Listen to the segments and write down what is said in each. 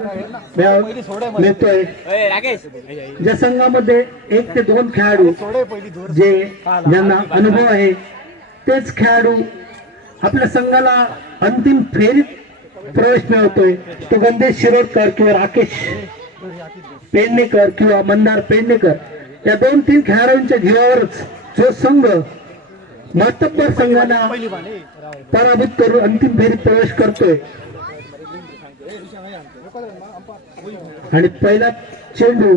नेतोय ज्या संघामध्ये 1 ते 2 खेळाडू जे ज्यांना अनुभव आहे तेच खेळाडू आपल्या संघाला अंतिम फेरीत प्रवेश मिळवतोय. तो गंदेश शिरोडकर किंवा राकेश पेडणेकर किंवा मंदार पेडणेकर या 2-3 खेळाडूंच्या जीवावरच जो संघ मातब्बर संघाला पराभूत करून अंतिम फेरीत प्रवेश करतोय. आणि पहिला चेंडू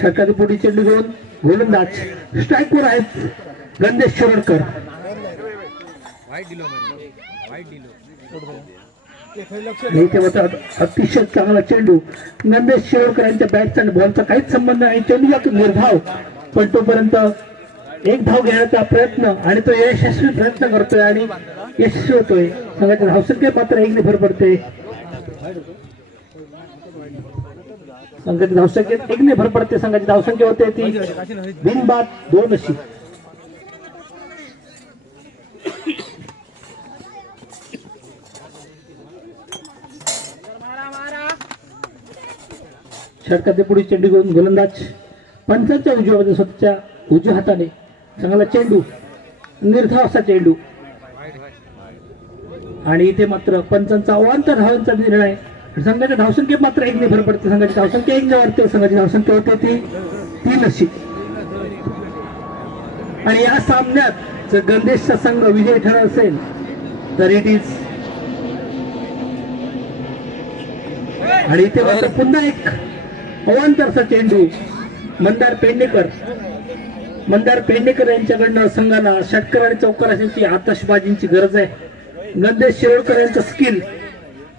षटकापुढी चेंडू घेऊन गोलंदाज स्ट्राईकवर आहेत गंदेश शिरोडकर. अतिशय चांगला चेंडू गंदेश शिरोडकर यांच्या बॅटचा आणि बॉलचा काहीच संबंध नाही. चेंडूला निर्धाव पण तोपर्यंत एक धाव घेण्याचा प्रयत्न आणि तो यशस्वी प्रयत्न करतोय आणि यशस्वी होतोय. संघाच्या धावसंख्ये मात्र 1 ने भर पडते. संघाच्या धावसंख्येत 1 ने भर पडते. संघाची धावसंख्या होते ती बिनबाद 2 अशी. षटकाचे पुढे चेंडू घेऊन गोलंदाज पंचांच्या उजव्या बाजूला स्वतःच्या उजव्या हाताने चांगला चेंडू निर्धाव असा चेंडू आणि इथे मात्र पंचांचा अवांतर धावांचा निर्णय. संघाच्या धावसंख्येत मात्र 1 ने भर पडते. संघाची धावसंख्या 1 ने वाढते. संघाची धावसंख्या होते ती 3 अशी. आणि या सामन्यात जर गंदेशचा संघ विजयी ठरत असेल तर इट इज आणि इथे मात्र पुन्हा एक अवांतरचा चेंडू मंदार पेडणेकर यांच्याकडनं संघाला षटकार आणि चौकार अशांची आतषबाजींची गरज आहे. गंदेश शिरोडकर यांचं स्किल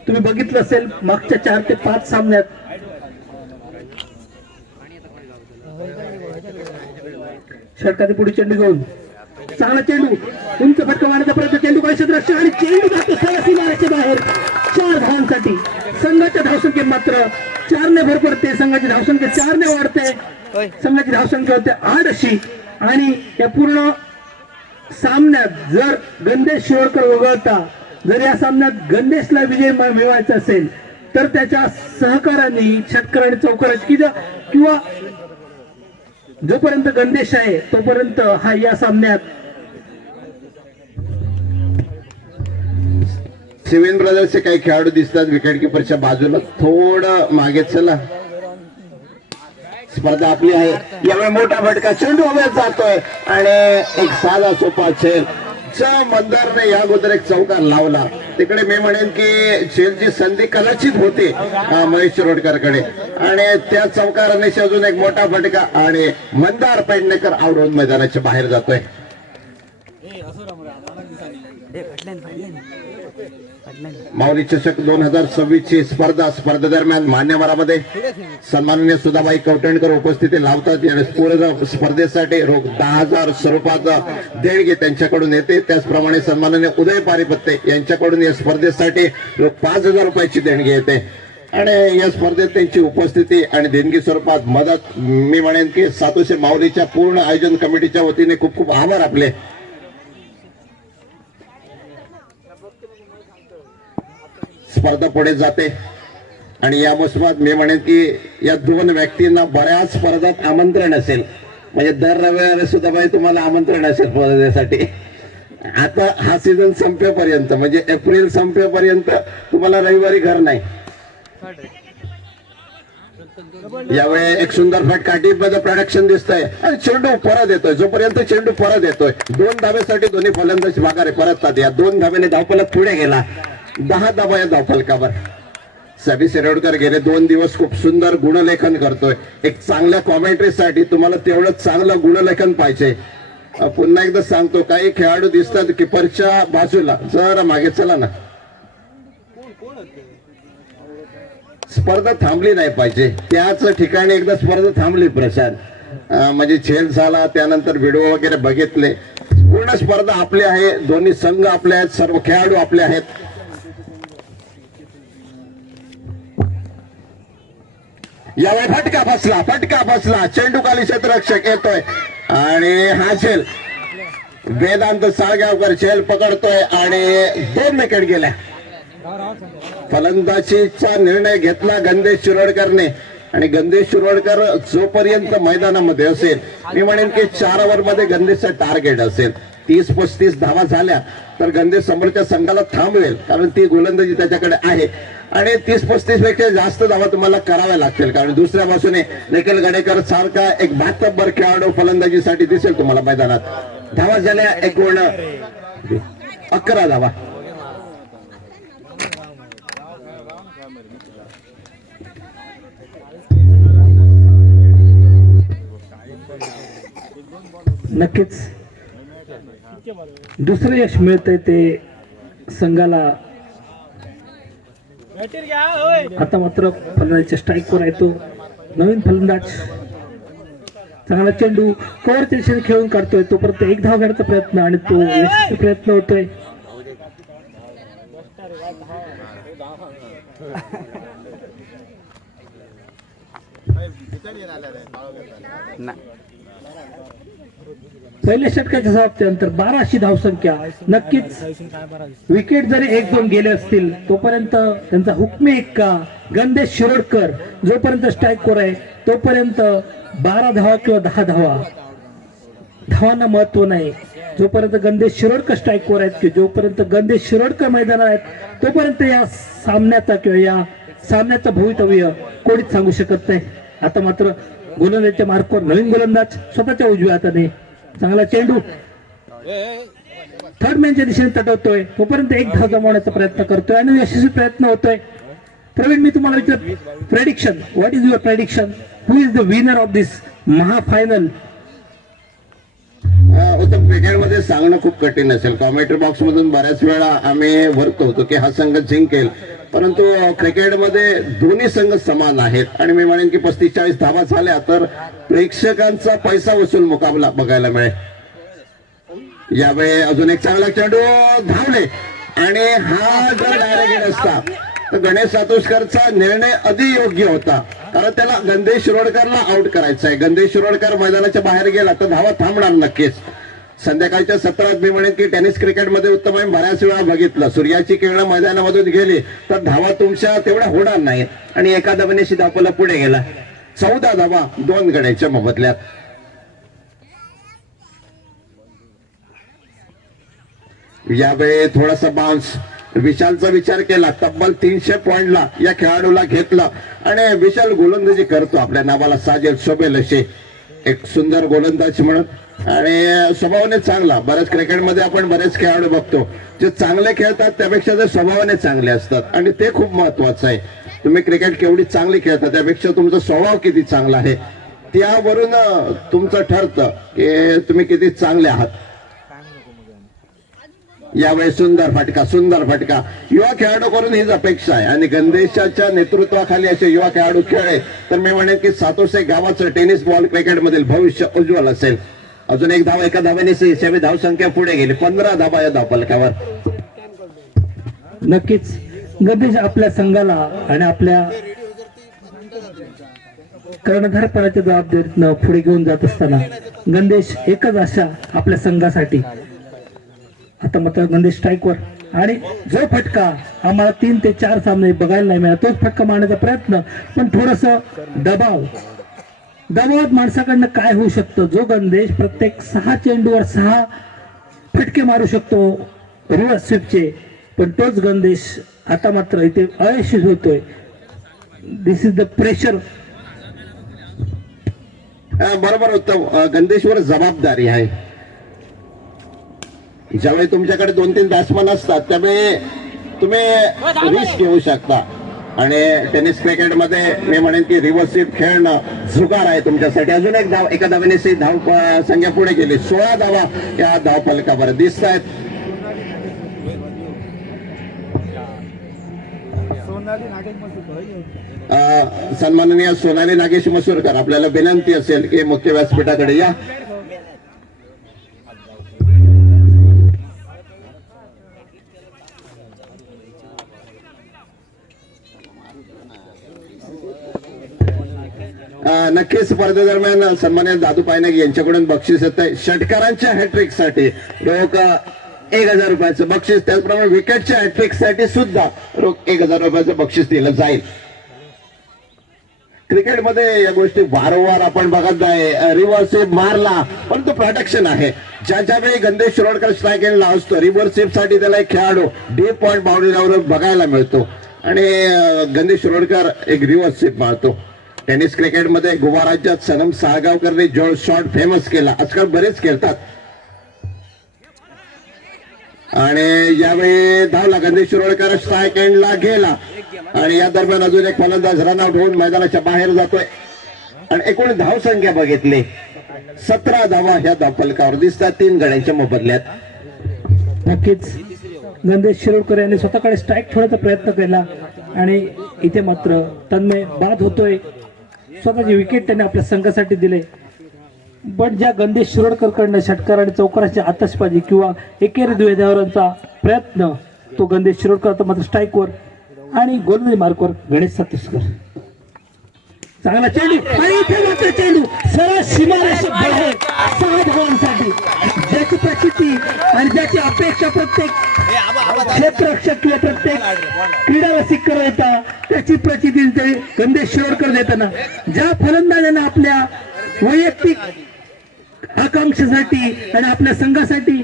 तुम्ही बघितलं असेल मागच्या 4 ते 5 सामन्यात. षटकाचे पुढे चेंडू घेऊन चांगला चेंडू उंच फटका मारण्याचा प्रयत्न. चेंडू काही क्षेत्ररक्षण आणि चेंडू जातो सीमारेषेच्या बाहेर 4 धावांसाठी. संघाच्या धावसंख्येत मात्र 4 ने भर पडते. संघाची धावसंख्या 4 ने वाढते. संघाची धावसंख्या होते 8 अशी. आणि या पूर्ण सामन्यात जर गंदेश शिरोडकर वगळता जर या सामन्यात गंदेशला विजय मिळवायचा असेल तर त्याच्या सहकाऱ्यांनी षटकार आणि चौकाराची किंवा जोपर्यंत गंदेश आहे तोपर्यंत हा या सामन्यात सेव्हन ब्रदर्सचे काही खेळाडू दिसतात विकेट किपरच्या बाजूला. थोडं मागे चला. स्पर्धा आपली आहे. यावेळी मोठा फटका चेंडू हवेत जातोय आणि एक साधा सोपा खेळ मंदारने या अगोदर एक चौकार लावला. तिकडे मी म्हणेन की झेलची संधी कदाचित होते महेश शिरोडकरकडे आणि त्या चौकाराने अजून एक मोठा फटका आणि मंदार पेडणेकर आउट होऊन मैदानाच्या बाहेर जातोय. माऊली चषक 2026 ची स्पर्धा दरम्यान मान्यवरामध्ये सन्माननीय सुधाबाई कवटणकर उपस्थिती लावतात. या स्पर्धेसाठी रोख 10,000 स्वरूपाचं देणगी त्यांच्याकडून येते. त्याचप्रमाणे सन्माननीय उदय पारिपत्ते यांच्याकडून या स्पर्धेसाठी रोख 5,000 रुपयाची देणगी येते. आणि या स्पर्धेत त्यांची उपस्थिती आणि देणगी स्वरूपात मदत मी म्हणेन की सातोशी माऊलीच्या पूर्ण आयोजन कमिटीच्या वतीने खूप खूप आभार आपले. स्पर्धा पुढे जाते आणि या मोसमात मी म्हणेन की या 2 व्यक्तींना बऱ्याच स्पर्धात आमंत्रण असेल. म्हणजे दर रविवारी सुद्धा बाई तुम्हाला आमंत्रण असेल स्पर्धेसाठी. आता हा सीझन संपेपर्यंत म्हणजे एप्रिल संपेपर्यंत तुम्हाला रविवारी घर नाही. यावेळी एक सुंदर फटका टीपमध्ये प्रोडक्शन दिसतंय आणि चेंडू परत येतोय. जोपर्यंत चेंडू परत येतोय 2 धाब्यासाठी दोन्ही फलंदाज माघारी परततात. या 2 धाब्याने धावफलक पुढे गेला. 10 धाबा या धावफलकावर. सबी शिरोडकर गेले 2 दिवस खूप सुंदर गुणलेखन करतोय. एक चांगल्या कॉमेंट्रीसाठी तुम्हाला तेवढं चांगलं गुणलेखन पाहिजे. पुन्हा एकदा सांगतो काही खेळाडू दिसतात किपरच्या बाजूला. जरा मागे चला ना. स्पर्धा थांबली नाही पाहिजे. त्याच ठिकाणी एकदा स्पर्धा थांबली प्रशांत. म्हणजे झेल झाला त्यानंतर व्हिडिओ वगैरे बघितले. पूर्ण स्पर्धा आपली आहे. दोन्ही संघ आपले आहेत. सर्व खेळाडू आपले आहेत. यावेळी फटका बसला चेंडू खाली क्षेत्ररक्षक येतोय आणि हा झेल वेदांत साळगावकर झेल पकडतोय आणि 2 विकेट गेल्या. फलंदाजीचा निर्णय घेतला गणेश शिरोडकरने आणि गणेश शिरोडकर जोपर्यंत मैदानामध्ये असेल, मी म्हणेन की 4 ओव्हरमध्ये गणेशचं टार्गेट असेल 30-35 धावा झाल्या तर गणेश समोरच्या संघाला थांबवेल, कारण ती गोलंदाजी त्याच्याकडे आहे आणि 30-35 पेक्षा जास्त धावा तुम्हाला कराव्या लागतील, कारण दुसऱ्या बाजूने निखिल गणेकर सारखा एक बातबर खेळाडू फलंदाजीसाठी दिसेल तुम्हाला मैदानात. धावा झाल्या एकूण 11 धावा. नक्कीच दुसरं यश मिळतंय ते संघाला. आता मात्र फलंदाजीच्या स्ट्राईकवर आहे तो नवीन फलंदाज. चांगला चेंडू कव्हरच्या दिशेने खेळून काढतोय, तोपर्यंत एक धाव घेण्याचा प्रयत्न आणि तो यशस्वी प्रयत्न होतोय. पहिल्या षटकाच्या समाप्तीनंतर 12शी धावसंख्या. नक्कीच विकेट जरी 1-2 गेले असतील तोपर्यंत त्यांचा हुकमी एक्का गणेश शिरोडकर जोपर्यंत स्ट्राईकवर आहे तोपर्यंत 12 धावा किंवा 10 धावा, धावांना महत्व नाही. जोपर्यंत गणेश शिरोडकर स्ट्राईकवर आहेत किंवा जोपर्यंत गणेश शिरोडकर मैदानात आहेत तोपर्यंत या सामन्याचा किंवा या सामन्याचं भवितव्य कोणीच सांगू शकत नाही. आता मात्र गोलंदाजीच्या मार्कवर नवीन गोलंदाज स्वतःच्या उजव्या हाताने चांगला चेंडू थर्ड मॅनच्या दिशेने तटवतोय, तोपर्यंत एक धाव जमवण्याचा प्रयत्न करतोय आणि यशस्वी प्रयत्न होतोय. प्रवीण, मी तुम्हाला विचार prediction, what is your prediction, who is the winner of this महाफायनल? उत्तम, क्रिकेटमध्ये सांगणं खूप कठीण असेल. कॉमेंट्री बॉक्स मधून बऱ्याच वेळा आम्ही वरतो होतो की हा संघ जिंकेल, परंतु क्रिकेटमध्ये दोन्ही संघ समान आहेत आणि मी म्हणेन की 35-40 धावा झाल्या तर प्रेक्षकांचा पैसा वसूल मुकाबला बघायला मिळेल. यावेळी अजून एक चांगला चेंडू धावले आणि हा जर डायरेक्ट असता तर गणेश सातोष्करचा निर्णय अधियोग्य होता, कारण त्याला गणेश शिरोडकरला आउट करायचा आहे. गणेश शिरोडकर मैदानाच्या बाहेर गेला तर धावा थांबणार नक्कीच. संध्याकाळच्या सत्रात मी म्हणेन की टेनिस क्रिकेटमध्ये उत्तम आहे, बऱ्याच वेळा बघितलं सूर्याची किरणं मैदानामधून गेली तर धावा तुमच्या तेवढ्या होणार नाही आणि एका धावेने धावपला पुढे गेला. 14 धावा 2 गड्यांच्या मोबदल्यात. यावेळी थोडासा बाउन्स विशालचा विचार केला, तब्बल 300 पॉइंटला या खेळाडूला घेतला आणि विशाल गोलंदाजी करतो, आपल्या नावाला साजेल शोभेल असे एक सुंदर गोलंदाज म्हणून आणि स्वभावाने चांगला. बऱ्याच क्रिकेटमध्ये आपण बरेच खेळाडू बघतो जे चांगले खेळतात त्यापेक्षा ते स्वभावाने चांगले असतात आणि ते खूप महत्वाचं आहे. तुम्ही क्रिकेट केवढी चांगली खेळता त्यापेक्षा तुमचा स्वभाव किती चांगला आहे त्यावरून तुमचं ठरतं की तुम्ही किती चांगले आहात. यावेळी सुंदर फटका युवा खेळाडू करून हीच अपेक्षा आहे आणि गणेशाच्या नेतृत्वाखाली असे युवा खेळाडू खेळले तर मी म्हणेन की सातोसे गावाचं टेनिस बॉल क्रिकेट मधील भविष्य उज्ज्वल असेल. अजून एक धाव, एका धावेने 6 धावसंख्या पुढे गेली. 15 धावा या धावफलकावर. नक्कीच गणेश आपल्या संघाला आणि आपल्या कर्णधारपणाच्या जबाबदारीतनं पुढे घेऊन जात असताना गणेश एकच आशा आपल्या संघासाठी. आता मात्र गणेश स्ट्राईकवर आणि जो फटका आम्हाला 3 ते 4 सामने बघायला नाही मिळाला तोच फटका मारण्याचा प्रयत्न, पण थोडस दबावात माणसाकडनं काय होऊ शकतं. जो गणेश प्रत्येक 6 चेंडूवर 6 फटके मारू शकतो रिव्हर्स स्वीपचे, पण तोच गणेश आता मात्र इथे अयशस्वी होतोय. दिस इज द प्रेशर. बरोबर उत्तम, गणेशवर जबाबदारी आहे. ज्यावेळी तुमच्याकडे 2-3 बॅट्समन असतात त्यावेळी तुम्ही रिस्क घेऊ शकता आणि टेनिस क्रिकेटमध्ये मी म्हणेन की रिव्हर्स स्वीप खेळणं जुगार आहे तुमच्यासाठी. अजून एक धाव, एका धावेने धाव संख्या पुढे गेली. 16 धावा या धावफलकावर दिसत आहेत. सन्माननीय सोनाली नागेश मसूरकर, आपल्याला विनंती असेल की मुख्य व्यासपीठाकडे या. नक्कीच स्पर्धेदरम्यान सन्मान्य दादू पायनाग यांच्याकडून बक्षीस येत आहे षटकारांच्या हॅट्रिक साठी. रोख 1000 रुपयाचं बक्षीस, त्याचप्रमाणे विकेटच्या हॅट्रिक साठी सुद्धा रोख 1000 रुपयाचं बक्षीस दिलं जाईल. क्रिकेटमध्ये या गोष्टी वारंवार आपण बघत आहे. रिव्हर्स मारला परंतु प्रोटेक्शन आहे. ज्या वेळी गणेश शिरोडकर स्ट्राईक एंडला असतो, रिव्हर्स साठी त्याला एक खेळाडू डीप पॉइंट बाउंड्रीवर बघायला मिळतो आणि गणेश शिरोडकर एक रिव्हर्स स्वीप मारतो. टेनिस क्रिकेटमध्ये गोवा राज्यात सनम साळगावकरने जो शॉट फेमस केला, आजकाल बरेच खेळतात. आणि यावेळी धावला गणेश शिरोडकर स्ट्राईक एंडला गेला आणि या दरम्यान अजून एक फलंदाज रनआउट होऊन मैदानाच्या बाहेर जातोय. आणि एकूण धावसंख्या बघितली 17 धावा ह्या धावफलकावर दिसतात 3 गड्यांच्या मोबदल्यात. नक्कीच गणेश शिरोडकर यांनी स्वतःकडे स्ट्राईक ठेवण्याचा प्रयत्न केला आणि इथे मात्र तन्मय बाद होतोय. स्वतःची विकेट त्यांनी आपल्या संघासाठी दिले. पण ज्या गणेश शिरोडकरकडनं षटकार आणि चौकाराची आतषबाजी किंवा एकेरी दुहेरी प्रयत्न, तो गणेश शिरोडकर मात्र स्ट्राईकवर आणि गोलंदाजी मार्कवर गणेश सातोसकर. चांगला चेंडू आणि इथे मात्र चेंडू सरळ सीमारेषेत बाहेर 6 धावांसाठी. ज्याची प्रचिती आणि ज्याची अपेक्षा प्रत्येक क्षेत्ररक्षक किंवा प्रत्येक क्रीडा रसिक करत येतात, त्याची प्रचिती गणेश शिरोडकर देताना ज्या फलंदाजांना आपल्या वैयक्तिक आकांक्षेसाठी आणि आपल्या संघासाठी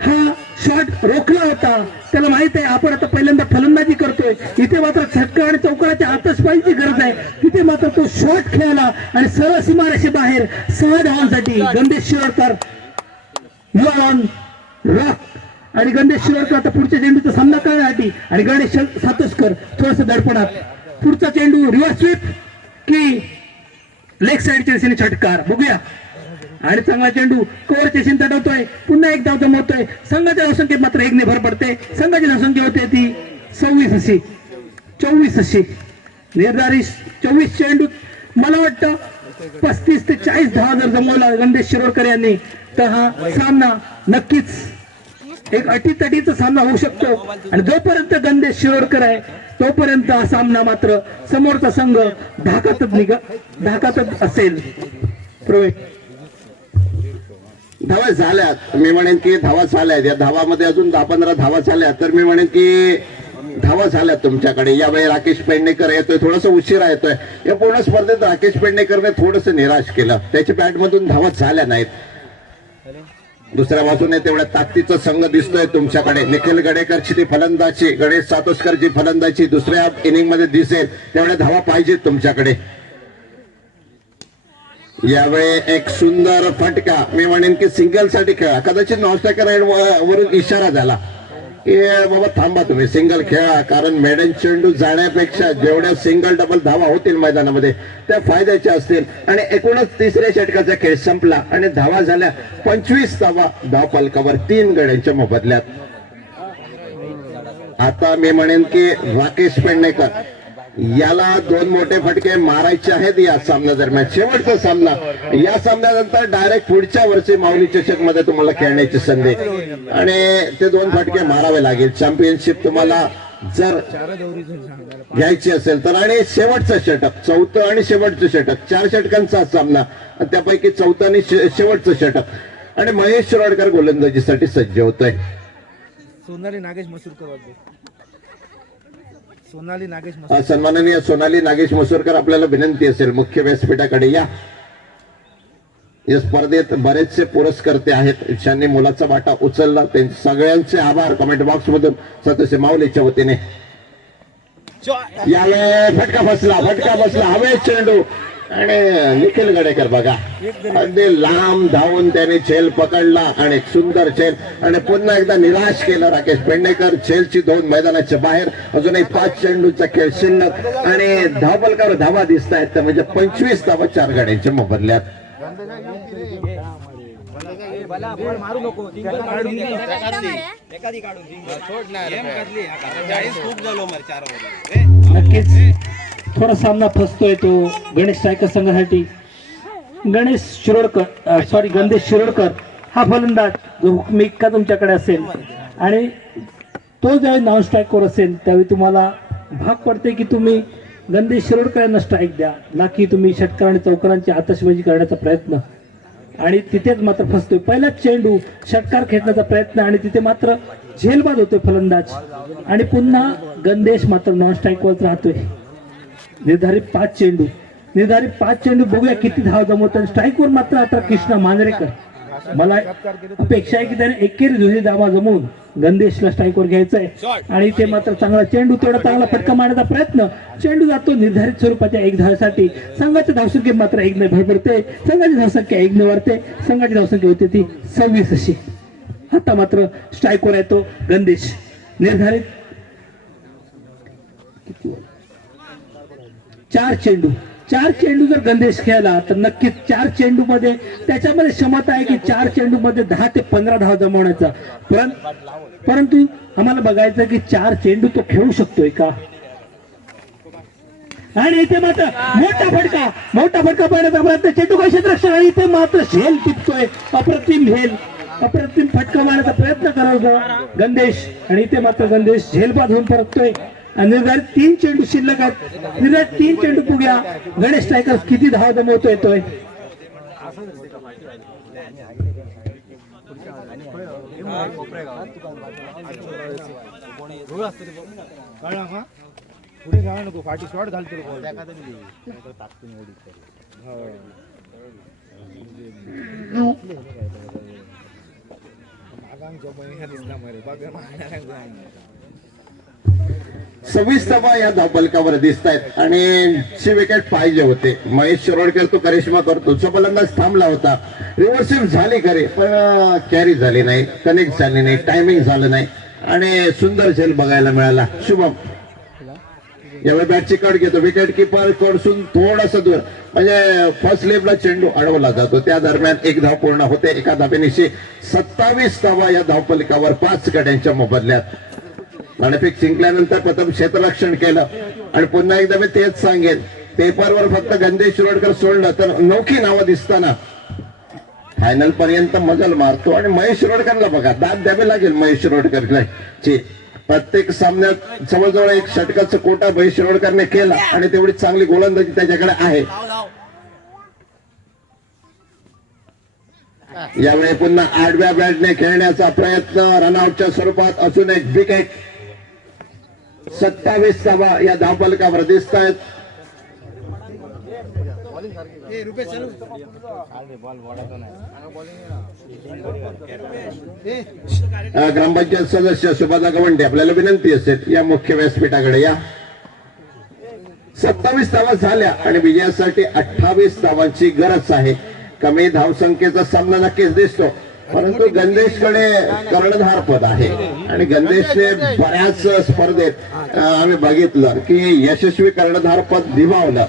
हा शॉट रोखला होता, त्याला माहित आहे आपण आता पहिल्यांदा फलंदाजी करतोय. इथे मात्र षटकार आणि चौकाराच्या आतषबाजीची गरज आहे. तिथे मात्र तो शॉट खेळला आणि सरळ सीमारेषे बाहेर 6 धावांसाठी Ganesh Shirodkar you're on rock. आणि गणेश शिरोडकर आता पुढच्या चेंडूचा सामना करण्यासाठी आणि गणेश सातोसकर थोडस दडपणात. पुढचा चेंडू रिव्हर्स स्वीप की लेग साईडच्या दिशेने षटकार बघूया. आणि चांगला चेंडू कव्हरच्या दिशेने तडवतोय, पुन्हा एक धाव जमवतोय. संघाच्या धावसंख्येत मात्र 1 ने भर पडते. संघाची धावसंख्या होते ती 24 अशी निर्धारित 24 चेंडू. मला वाटतं 35 ते 40 धावा जर जमवला गणेश शिरोडकर यांनी तर हा सामना नक्कीच एक अटीतटीचा सामना होऊ शकतो. आणि जोपर्यंत गणेश शिरोडकर आहे तोपर्यंत हा सामना मात्र समोरचा संघ धाकातच असेल. प्रवेश धावा झाल्यात, मी म्हणेन की धावा झाल्यात. या धावामध्ये अजून 10-15 धावा झाल्यात तर मी म्हणेन की धावा झाल्यात तुमच्याकडे. यावेळी राकेश पेडणेकर येतोय, थोडस उशिरा येतोय. या पूर्ण स्पर्धेत राकेश पेडणेकरने थोडस निराश केलं, त्याच्या बॅटमधून धावा झाल्या नाहीत. दुसऱ्या बाजूने तेवढ्या ताकदीचा संघ दिसतोय तुमच्याकडे. निखिल गडेकरची ती फलंदाजी, गणेश सातोसकरची फलंदाजी दुसऱ्या इनिंग मध्ये दिसेल, तेवढ्या धावा पाहिजेत तुमच्याकडे. यावेळी एक सुंदर फटका, मी म्हणेन की सिंगल साठी खेळा. कदाचित नॉनस्ट्रायकर वरून इशारा झाला की बाबा थांबा, तुम्ही सिंगल खेळा, कारण मेडन चेंडू जाण्यापेक्षा जेवढ्या सिंगल डबल धावा होतील मैदानामध्ये त्या फायद्याच्या असतील. आणि एकूणच तिसऱ्या षटकाचा खेळ संपला आणि धावा झाल्या 25 धावा धावफलकावर 3 गड्यांच्या मोबदल्यात. आता मी म्हणेन की राकेश पेडणेकर याला 2 मोठे फटके मारायचे आहेत या सामना दरम्यान. शेवटचा सामना, या सामन्यानंतर डायरेक्ट पुढच्या वर्षी माऊली चषक मध्ये तुम्हाला खेळण्याची संधी आणि ते 2 फटके मारावे लागेल. चॅम्पियनशिप तुम्हाला जर घ्यायची असेल तर. आणि शेवटचं षटक, 4थं आणि शेवटचं षटक, 4 षटकांचा सामना आणि त्यापैकी 4थं आणि शेवटचं षटक. आणि महेश शिरोडकर गोलंदाजीसाठी सज्ज होतोय. सन्माननीय सोनाली नागेश मसूरकर, आपल्याला विनंती असेल मुख्य व्यासपीठाकडे या. या स्पर्धेत बरेचसे पुरस्कर्ते आहेत ज्यांनी मुलाचा वाटा उचलला, त्यांचे सगळ्यांचे आभार कमेंट बॉक्स मधून सदस्य माऊलीच्या वतीने. यावेळी फटका बसला हवे चेंडू आणि निखिल गडेकर बघा अगदी लांब धावून त्याने झेल पकडला आणि एक सुंदर झेल. आणि पुन्हा एकदा निराश केलं राकेश पेडणेकर. झेलची 2 मैदानाच्या बाहेर, अजूनही 5 चेंडूचा खेळ शिल्लक आणि धावफलकावर धावा दिसत आहेत, म्हणजे 25 धावा 4 गड्यांच्या मोबदल्यात. नक्कीच थोडा सामना फसतोय तो गणेश स्ट्रायकर संघासाठी. गणेश शिरोडकर हा फलंदाज जो हुकमिका तुमच्याकडे असेल आणि तो ज्यावेळी नॉन स्ट्राईकवर असेल त्यावेळी तुम्हाला भाग पडते की तुम्ही गणेश शिरोडकर यांना स्ट्राईक द्या, ना की तुम्ही षटकार आणि चौकारांची आतषबाजी करण्याचा प्रयत्न. आणि तिथेच मात्र फसतोय. पहिला चेंडू षटकार खेचण्याचा प्रयत्न आणि तिथे मात्र झेलबाद होतोय फलंदाज आणि पुन्हा गंदेश मात्र नॉन स्ट्राईकवर राहतोय. निर्धारित 5 चेंडू बघूया किती धाव जमवतात. स्ट्राईकवर मात्र आता कृष्णा मांजरेकर. मला अपेक्षा आहे की त्याने एकेरी दुहेरी धावा जमवून गंदेशला स्ट्राईकवर घ्यायचंय आणि ते मात्र चांगला चेंडू, तेवढा चांगला फटका मारण्याचा प्रयत्न. चेंडू जातो निर्धारित स्वरूपाच्या 1 धावेसाठी. संघाची धावसंख्या मात्र 1 ने भरभरते. संघाची धावसंख्या 1 ने वाढते. संघाची धावसंख्या होती ती 26 अशी. आता मात्र स्ट्राईकवर येतो गंदेश. निर्धारित 4 चेंडू जर गंदेश खेळला तर नक्कीच 4 चेंडू मध्ये त्याच्यामध्ये क्षमता आहे की 4 चेंडू मध्ये 10 ते 15 धावा जमवण्याचा. परंतु आम्हाला बघायचं की 4 चेंडू तो खेळू शकतोय का. आणि इथे मात्र मोठा फटका पडण्याचा प्रयत्न. चेंडू काही क्षेत्ररक्षण आणि इथे मात्र झेल टिपतोय. अप्रतिम फटका मारण्याचा प्रयत्न करायचा गंदेश आणि इथे मात्र गंदेश झेलबाद होऊन परततोय. निर्धारित 3 चेंडू शिल्लक आहेत. निर्धारित 3 चेंडू बघूया गणेश स्ट्रायकर किती धावा जमवतो येतोय. पुढे घाला नको, फाटी शॉट घालतो सव्वीस धावा या धावफलकावर दिसत आहेत आणि 6 विकेट पाहिजे होते. महेश शिरोडकर तो करिश्मा करतो. जो फलंदाज थांबला होता, रिव्हर्सिव्ह झाली खरे पण कॅरी झाली नाही, कनेक्ट झाली नाही, टायमिंग झालं नाही आणि सुंदर झेल बघायला मिळाला. शुभम यावेळी बॅटची कड घेतो. विकेट किपर कडसून थोडस दूर म्हणजे फर्स्ट लेबला चेंडू अडवला जातो. त्या दरम्यान 1 धाव पूर्ण होते. एका धावेनिशी 27 धावा या धावफलकावर 5 गड्यांच्या मोबदल्यात. नाणेफेक जिंकल्यानंतर प्रथम क्षेत्ररक्षण केलं आणि पुन्हा एकदा मी तेच सांगेन, पेपरवर फक्त गंदेश शिरोडकर सोडलं तर नौखी नावं दिसताना फायनल पर्यंत मजल मारतो. आणि महेश शिरोडकरला बघा, दाद द्यावे लागेल महेश शिरोडकरला. प्रत्येक सामन्यात जवळजवळ 1 षटकाचा कोटा महेश शिरोडकरने केला आणि तेवढी चांगली गोलंदाजी त्याच्याकडे आहे. यावेळी पुन्हा आडव्या बॅटने खेळण्याचा प्रयत्न, रनआउटच्या स्वरूपात अजून एक विकेट. 27 धावा या धावफलकावर दिसत आहेत. ग्रामपंचायत सदस्य सुभादा गवंडे, आपल्याला विनंती असेल या मुख्य व्यासपीठाकडे या. 27 धावा झाल्या आणि विजयासाठी 28 धावांची गरज आहे. कमी धावसंख्येचा सामना नक्कीच दिसतो, परंतु गंदेशकडे कर्णधार पद आहे आणि गंदेशने बऱ्याच स्पर्धेत आम्ही बघितलं की यशस्वी कर्णधार पद निभावलं.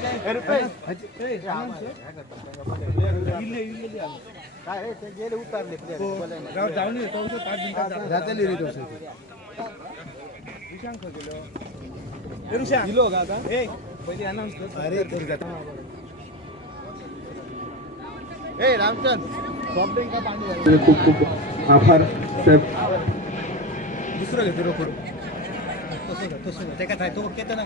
खूप खूप आभार साहेब. दुसरं घेतो रोकड ते काय तो केतना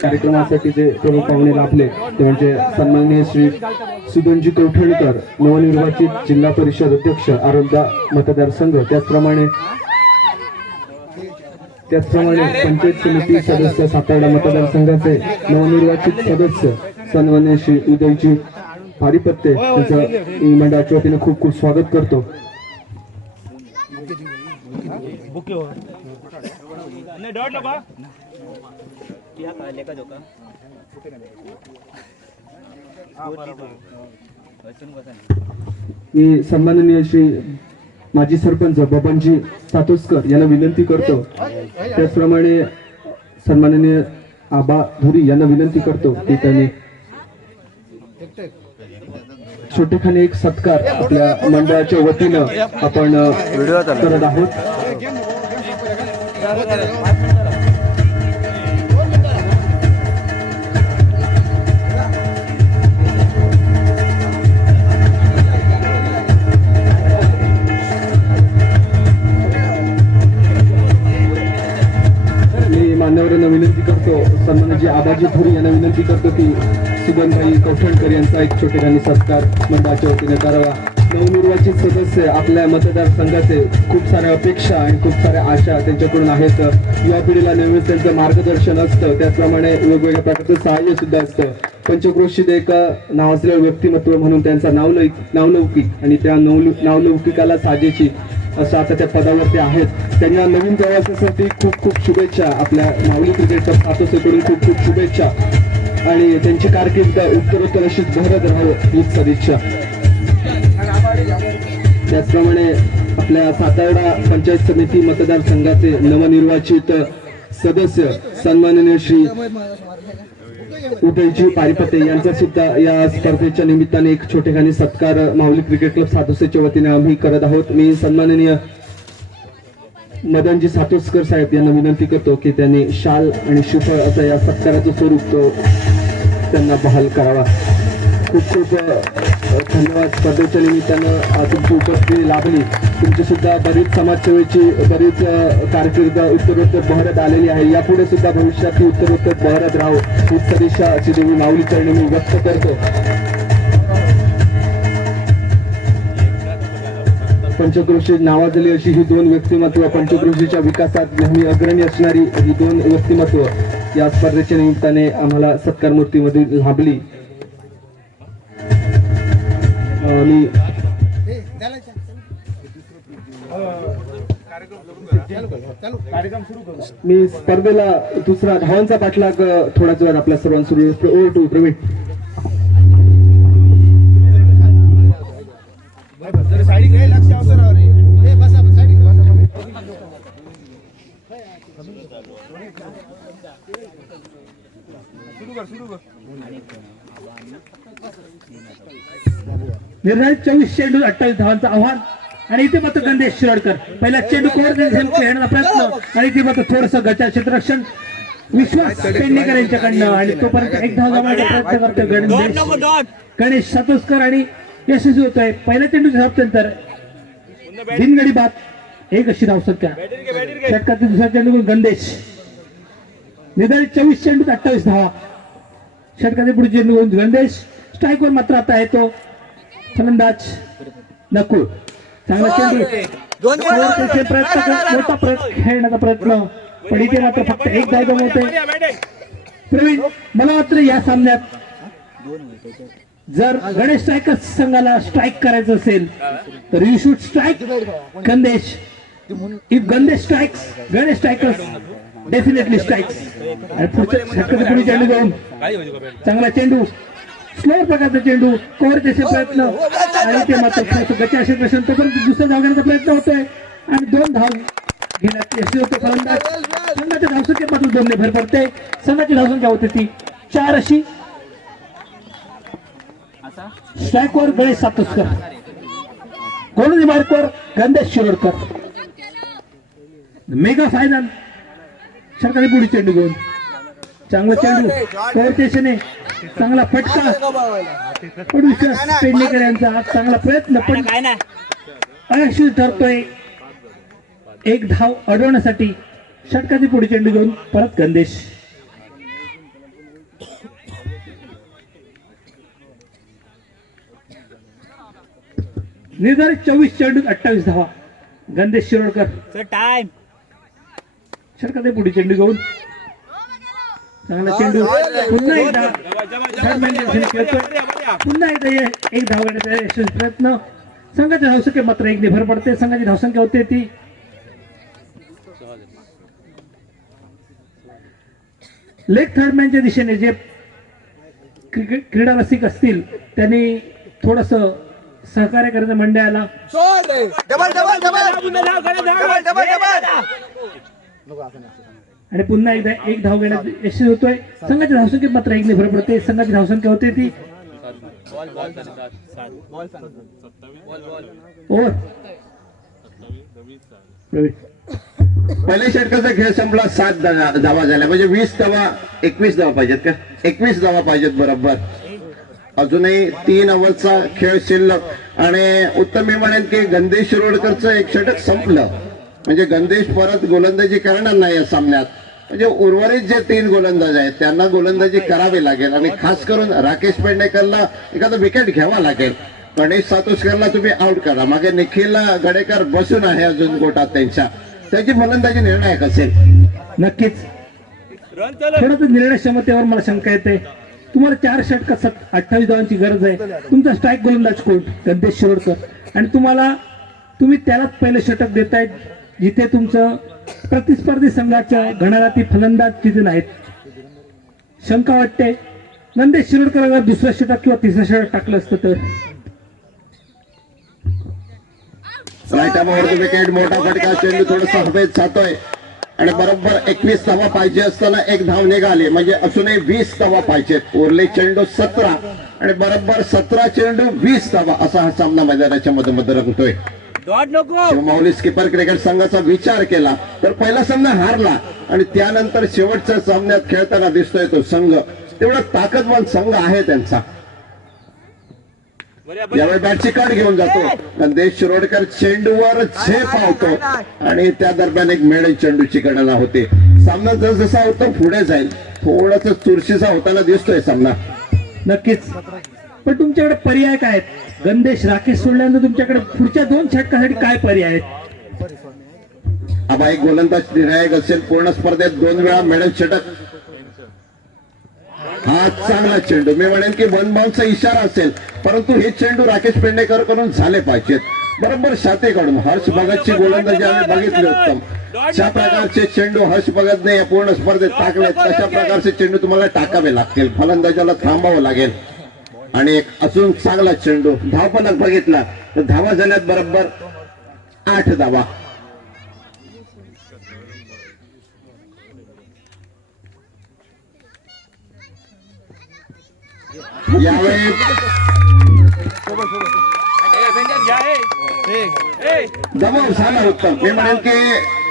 कार्यक्रमासाठी जे प्रमुख पाहुणे लाभले ते म्हणजे सन्माननीय श्री सुधनजी कौठणकर, नवनिर्वाचित जिल्हा परिषद अध्यक्ष आरोग्य मतदारसंघ, त्याचप्रमाणे पंचायत समिती सदस्य सातारा मतदारसंघाचे नवनिर्वाचित सदस्य सन्माननीय श्री उदयजी पारिपत्ते, त्यांचं मंडळाच्या वतीने खूप खूप स्वागत करतो. मी सन्माननीय श्री माजी सरपंच बबनजी सातोसकर यांना विनंती करतो, त्याचप्रमाणे सन्माननीय आबा धुरी यांना विनंती करतो की त्यांनी छोटेखानी एक सत्कार आपल्या मंडळाच्या वतीनं आपण करत आहोत. करतो सन्मानजी आबाजी थोरी यांना विनंती करतो की सुगंधबाई कौठणकर यांचा एक छोटेखानी सत्कार मंडळाच्या वतीने करावा. नवनिर्वाचित सदस्य आपल्या मतदारसंघाचे खूप साऱ्या अपेक्षा आणि खूप साऱ्या आशा त्यांच्याकडून आहेत. युवा पिढीला नेहमीच त्यांचं मार्गदर्शन असतं, त्याचप्रमाणे वेगवेगळ्या प्रकारचं सहाय्य सुद्धा असतं. पंचक्रोशीत एक नावाजलेलं व्यक्तिमत्व म्हणून त्यांचा नावलौकिक आणि त्या नावलौकिकाला साजेची असं आता त्या पदावरती आहेत. त्यांना नवीन प्रवासासाठी खूप खूप शुभेच्छा. आपल्या माऊली क्रिकेट क्लब सातोसेकडून खूप खूप शुभेच्छा आणि त्यांची कारकीर्द उत्तरोत्तर अशीच बहरत राहावं हीच सदिच्छा. त्याचप्रमाणे आपल्या सातारा पंचायत समिती मतदारसंघाचे नवनिर्वाचित सदस्य सन्माननीय श्री उदयजी पारिपते यांचा सुद्धा या स्पर्धेच्या निमित्ताने एक छोटेखानी सत्कार माऊली क्रिकेट क्लब सातोसेच्या वतीने आम्ही करत आहोत. मी सन्माननीय मदनजी सातोसकर साहेब यांना विनंती करतो की त्यांनी शाल आणि श्रीफळ असं या सत्काराचं स्वरूप तो त्यांना बहाल करावा. खूप खूप धन्यवाद. स्पर्धेच्या निमित्तानं तुमची उपस्थिती लाभली. तुमची सुद्धा बरीच समाजसेवेची बरीच कारकीर्द उत्तरोत्तर बहरत आलेली आहे. यापुढे सुद्धा भविष्यात ती उत्तरोत्तर बहरत राहो हीच सदिच्छा अशी देवी माऊली चरणी मी व्यक्त करतो. पंचक्रोशी नावाजली अशी ही दोन व्यक्तिमत्व, पंचक्रोशीच्या विकासात नेहमी अग्रणी असणारी ही दोन व्यक्तिमत्व या स्पर्धेच्या निमित्ताने आम्हाला सत्कार मूर्तीमध्ये लाभली. मी स्पर्धेला दुसरा धावांचा पाठलाग थोड्याच वेळात आपल्या सर्वांसुरू ओव्हर टू प्रवीण. निर्धारित 24 चेंडू 28 धावांचं आव्हान आणि इथे मात्र गणेश शिरोडकर पहिला चेंडू खेळण्याचा प्रयत्न आणि इथे मात्र थोडस गचा क्षेत्ररक्षण विश्वास पेडणेकर यांच्याकडनं आणि तोपर्यंत एक धाव गमावण्याचा प्रयत्न करतोय गणेश सातोसकर आणि यशस्वी होतोय. पहिल्या चेंडूच्या धावनंतर बिनगडी बाद एक अशी धावसंख्या. षटकातील दुसरा चेंडू गणेश. निर्धारित 24 चेंडू 28 धावा. षटकातील पुढे चेंडू गणेश. स्ट्राईकवर मात्र आता येतो फलंदाज नकुळ. चांगला चेंडू प्रयत्न मोठा प्रयत्न खेळण्याचा प्रयत्न पण इथे मात्र फक्त एक धाव गमावतोय प्रवीण. मला मात्र या सामन्यात जर गणेश स्ट्रायकर्स संघाला स्ट्राईक करायचं असेल तर you should strike Ganesh. If Ganesh strikes Ganesh strikers definitely strikes. आणि पुढच्या षटकातील पुढे चेंडू घेऊन चांगला चेंडू स्लोअर प्रकारचा चेंडू कव्हर त्याचे प्रयत्न आणि ते मात्र गचा क्षेत्ररक्षण तोपर्यंत दुसरा धाव घेण्याचा प्रयत्न होतोय आणि 2 धाव घेण्यात यशस्वी होतो फलंदाज. संघाच्या धावसंख्येत मात्र 2 ने भर पडते. संघाची धावसंख्या होती ती 4 अशी. स्ट्राईकवर गणेश सातोसकर, गोलंदाजी मार्कवर गणेश शिरोडकर. Mega final. षटकाने पुढे चेंडू घेऊन चांगला चेंडू कव्हर त्याने चांगला फटका पण विश्वास पेडणेकर यांचा आज चांगला प्रयत्न पण अयशस्वी ठरतोय. एक धाव अडवण्यासाठी षटकाने पुढे चेंडू घेऊन परत गणेश. निर्धारित 24 चेंडू 28 धावा. गणेश शिरोडकर टाइम. षटकाने पुढे चेंडू घेऊन चांगला चेंडू पुन्हा एकदा पुन्हा एकदा एक धाव घेण्याचा यशस्वी प्रयत्न. संघाच्या धावसंख्येत मात्र 1 ने भर पडते. संघाची धावसंख्या होते ती लेग थर्ड मॅनच्या दिशेने जे क्रीडा रसिक असतील त्यांनी थोडस सहकार्य करायचं मंडळाला. आणि पुन्हा एकदा एक धाव घेण्यात यशस्वी होतोय. संघाच्या धावसंख्येत मात्र 1 ने भर पडते. संघाची धावसंख्या होते ती पहिल्या षटकाचा खेळ संपला. 7 धावा झाल्या म्हणजे 20 धावा 21 धावा पाहिजेत का? 21 धावा पाहिजेत बरोबर. अजूनही 3 ओव्हरचा खेळ शिल्लक आणि उत्तम मी म्हणेन की गणेश शिरोडकरचं एक षटक संपलं म्हणजे गणेश परत गोलंदाजी करणार नाही या सामन्यात. म्हणजे उर्वरित जे 3 गोलंदाज आहेत त्यांना गोलंदाजी करावी लागेल आणि खास करून राकेश पेडणेकरला एखादं विकेट घ्यावा लागेल. गणेश सातोष्करला तुम्ही आउट करा. मागे निखिल गडेकर बसून आहे अजून गोटात त्यांच्या, त्याची फलंदाजी निर्णायक असेल. नक्कीच थोडं तर निर्णय क्षमतेवर मला शंका येते. तुम्हाला 4 षटकात 28 धावांची गरज आहे. तुमचा स्ट्राईक गोलंदाज कोण? गणेश शिरोडकर. आणि तुम्ही त्यालाच पहिलं षटक देतायत जिथे तुमचं प्रतिस्पर्धी संघाच्या घणाघाती फलंदाज तिथे नाहीत. शंका वाटते नंदेश शिरोडकर अगर दुसरं षटक किंवा तिसरं षटक टाकलं असतं तर. राईटावर विकेट, मोठा फटका, चेंडू थोडासा हवेत जातोय आणि बरोबर 21 धावा पाहिजे असताना 1 धाव निघाली. म्हणजे अजूनही 20 धावा पाहिजेत. उरले चेंडू 17 आणि बरोबर 17 चेंडू 20 धावा असा हा सामना मैदानाच्या मधोमध रंगतोय. शिवमाऊली स्किपर क्रिकेट संघाचा विचार केला तर पहिला सामना हारला आणि त्यानंतर शेवटच्या सामन्यात खेळताना दिसतोय तो संघ. तेवढा ताकदवान संघ आहे त्यांचा. यावेळी बॅटची कट घेऊन जातो नंदेश शिरोडकर. चेंडूवर झेप पावतो आणि त्या दरम्यान एक मेडल चेंडूची गणना होते. सामना जसा होता पुढे जाईल. थोडासा चुरशीचा होताना दिसतोय सामना. नक्कीच. पण तुमच्याकडे पर्याय काय आहेत? गणेश राकेश सोडल्यानंतर तुमच्याकडे पुढच्या 2 षटकासाठी काय पर्याय आहेत? आबा एक गोलंदाज निर्णायक असेल. पूर्ण स्पर्धेत 2 वेळा मेडल षटक. हा चांगला चेंडू. मी म्हणेन की 1 बाउन्सचा इशारा असेल परंतु हे चेंडू राकेश पेडणेकर कडून झाले पाहिजेत. बरोबर शातेकडून हर्ष भगतची गोलंदाजी आम्ही बघितली उत्तम. ज्या प्रकारचे चेंडू हर्ष भगतने या पूर्ण स्पर्धेत टाकले तशा प्रकारचे चेंडू तुम्हाला टाकावे लागतील. फलंदाजाला थांबावं लागेल. आणि एक अजून चांगला चेंडू. धावफलक बघितला तर धावा झाल्यात बरोबर 8 धावा. यावेळी दबाव झाला उत्तम. मी म्हणेन की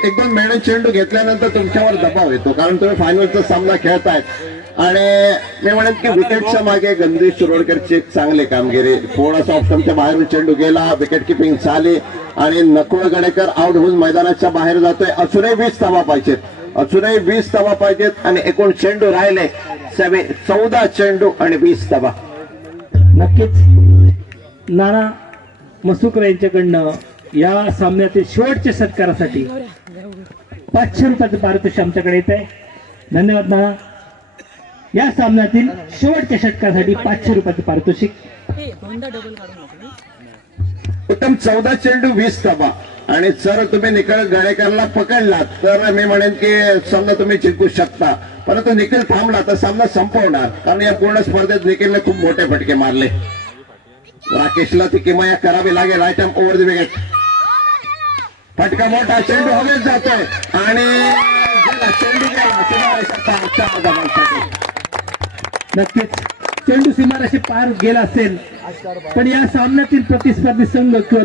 1-2 मेडल चेंडू घेतल्यानंतर तुमच्यावर दबाव येतो कारण तुम्ही फायनलचा सामना खेळतायत आणि मी म्हणेन की विकेटच्या मागे गणेश शिरोडकरची एक चांगली कामगिरी. थोडासा ऑप्शनच्या बाहेरून चेंडू गेला, विकेट किपिंग झाली आणि नकुळ गणेकर आउट होऊन मैदानाच्या बाहेर जातोय. अजूनही 20 धावा पाहिजेत. अजूनही 20 धावा पाहिजेत आणि एकूण चेंडू राहिले 14 चेंडू आणि 20 धावा. नक्कीच नाना मसुकर यांच्याकडनं या सामन्यातील शेवटच्या षटकारासाठी 500 रुपयाचं पारितोषिक आमच्याकडे येत आहे. धन्यवाद नाना. या सामन्यातील शेवटच्या षटकासाठी 500 रुपयाचं पारितोषिक. उत्तम. 14 चेंडू 20 धावा आणि जर तुम्ही निखिल गणेकरला पकडलात तर मी म्हणेन की सामना तुम्ही जिंकू शकता. परंतु निखिल थांबला तर सामना संपवणार कारण या पूर्ण स्पर्धेत निखिलने खूप मोठे फटके मारले. राकेशला ती किमया करावी लागेल. Item over the wicket. फटका मोठा, चेंडू हवेत जातोय आणि चेंडू नक्कीच चेंडू सीमारेषे पार गेला असेल पण या सामन्यातील प्रतिस्पर्धी संघ किंवा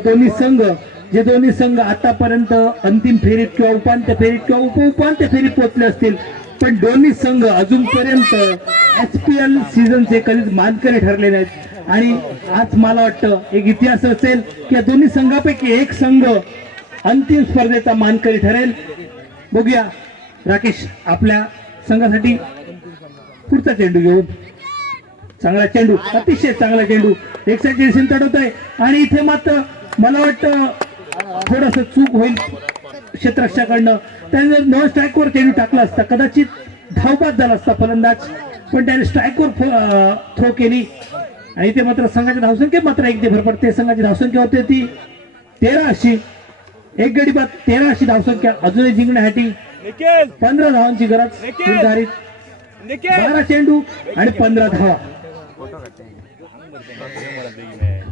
दोन्ही संघ आतापर्यंत अंतिम फेरीत किंवा उपांत्य फेरीत किंवा उपउपांत्य फेरीत पोहोचले असतील पण दोन्ही संघ अजूनपर्यंत HPL सीझनचे कधीच मानकरी ठरले नाहीत. आणि आज मला वाटतं एक इतिहास असेल की या दोन्ही संघापैकी एक संघ अंतिम स्पर्धेचा मानकरी ठरेल. बघूया राकेश आपल्या संघासाठी पुढचा चेंडू घेऊन. चांगला चेंडू, अतिशय चांगला चेंडू. एक साईड तडवत आहे आणि इथे मात्र मला वाटतं थोडस चूक होईल क्षेत्ररक्षकाकडनं. त्याने जर नॉन स्ट्राईकवर चेंडू टाकला असता कदाचित धावबाद झाला असता फलंदाज पण त्याने स्ट्राईकवर थ्रो केली आणि इथे मात्र संघाची धावसंख्या मात्र 1 भर पडते. संघाची धावसंख्या होते ती 13 अशी. एक गडी बाद 13 अशी धावसंख्या. अजूनही जिंकण्यासाठी 15 धावांची गरज निर्धारित. 12 चेंडू आणि 15 धावा.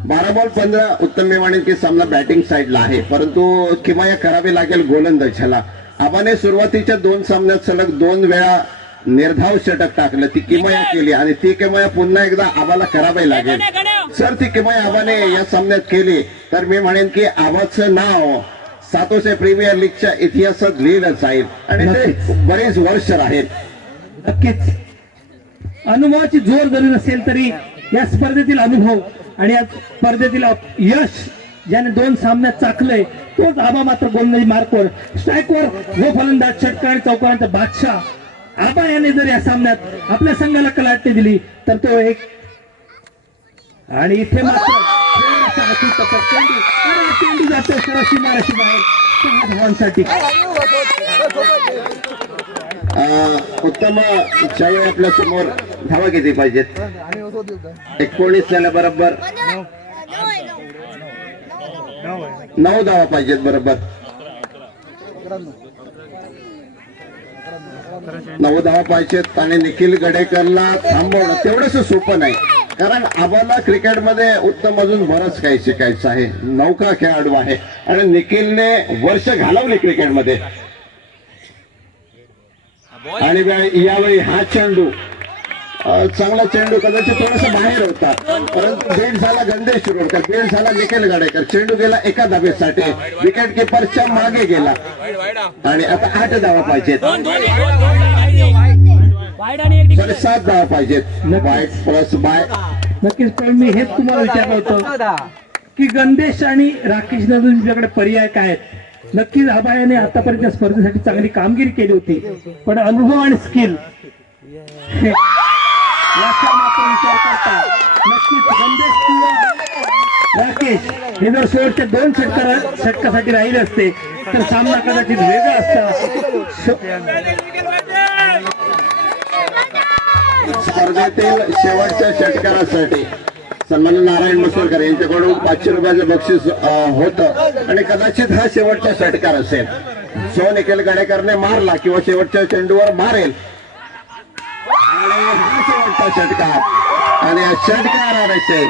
12 बॉल 15. उत्तम. मी म्हणेन की सामना बॅटिंग साईडला आहे परंतु किमया करावी लागेल गोलंदाजाला. आबाने सुरुवातीच्या 2 सामन्यात सलग 2 वेळा निर्धाव षटक टाकलं. ती किमया केली आणि ती किमया पुन्हा एकदा आबाला करावी लागेल. जर ती किमया आबाने या सामन्यात केली तर मी म्हणेन की आबाचं नाव सातोसे प्रीमियर लीगच्या इतिहासात लिहिलं जाईल आणि ते बरेच वर्ष राहील. नक्कीच अनुभवाची जोर जरी नसेल तरी या स्पर्धेतील अनुभव आणि या स्पर्धेतील यश ज्याने 2 सामन्यात चाकलंय तोच आबा मात्र गोलंदाजी मार्कवर स्ट्राईकवर जो फलंदाज षटकार आणि चौकारांचा बादशाह आबा याने जर या सामन्यात आपल्या संघाला कलाटणी दिली तर तो एक आणि इथे मात्र चेंडू जातो सरशी माराशी बाहेर 6 धावांसाठी. उत्तम ज्यावेळी आपल्या समोर धावा किती पाहिजेत 19 झाल्या बरोबर 9 धावा पाहिजेत बरोबर 9 धावा पाहिजेत आणि निखिल गडेकरला थांबवणं तेवढंच सोपं नाही कारण आम्हाला क्रिकेटमध्ये उत्तम अजून बरंच काही शिकायचं आहे. नौका खेळाडू आहे आणि निखिलने वर्ष घालवले क्रिकेटमध्ये आणि यावेळी हा चेंडू चांगला चेंडू कदाचित थोडासा बाहेर होता परंतु बीड झाला गंदेश शिरोडकर बीड झाला निखिल गाडेकर चेंडू गेला एका धाब्यासाठी विकेट किपरच्या मागे गेला आणि आता 8 धावा पाहिजेत 7 धावा पाहिजेत वाईट प्लस बाय. नक्कीच पण मी हेच तुम्हाला विचारलं होतं की गंदेश आणि राकेश नदून तुमच्याकडे पर्याय काय आहेत. नक्कीच आबा याने आतापर्यंत या स्पर्धेसाठी चांगली कामगिरी केली होती पण अनुभव आणि स्किल याचा मात्र विचार करता नक्कीच गंदेश किंवा राकेश हे जर शेवटच्या 2 षटकासाठी राहिले असते तर सामना कदाचित वेगळा असता. स्पर्धेतील शेवटच्या षटकारासाठी सन्माननीय नारायण मसोलकर यांच्याकडून 500 रुपयाचं बक्षीस होतं आणि कदाचित हा शेवटचा षटकार असेल. सो निखिल गडेकरने मारला किंवा शेवटच्या चेंडूवर मारेल आणि हा शेवटचा षटकार आणि या षटकाराने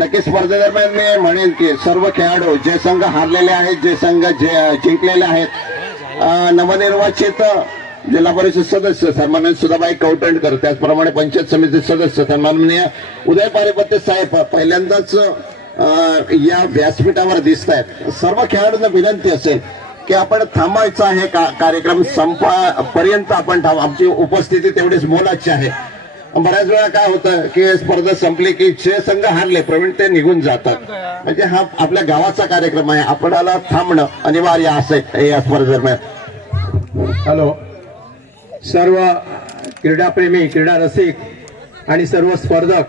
नक्की स्पर्धेदरम्यान मी म्हणेन की सर्व खेळाडू जे संघ हारलेले आहेत जे संघ जिंकलेले आहेत नवनिर्वाचित जिल्हा परिषद सदस्य सन्माननीय सुधाबाई कौटंडकर त्याचप्रमाणे पंचायत समिती सदस्य सन्माननीय उदय पारिपत्य साहेब पहिल्यांदाच या व्यासपीठावर दिसत आहेत. सर्व खेळाडूंना विनंती असेल की आपण थांबायचा आहे कार्यक्रम संपापर्यंत आपण आमची उपस्थिती तेवढीच मोलाची आहे. बऱ्याच वेळा काय होतं की स्पर्धा संपली की जे संघ हारले प्रवीण ते निघून जातात म्हणजे हा आपल्या गावाचा कार्यक्रम आहे आपल्याला थांबणं अनिवार्य असेल या स्पर्धेदरम्यान. हॅलो सर्व क्रीडाप्रेमी क्रीडा रसिक आणि सर्व स्पर्धक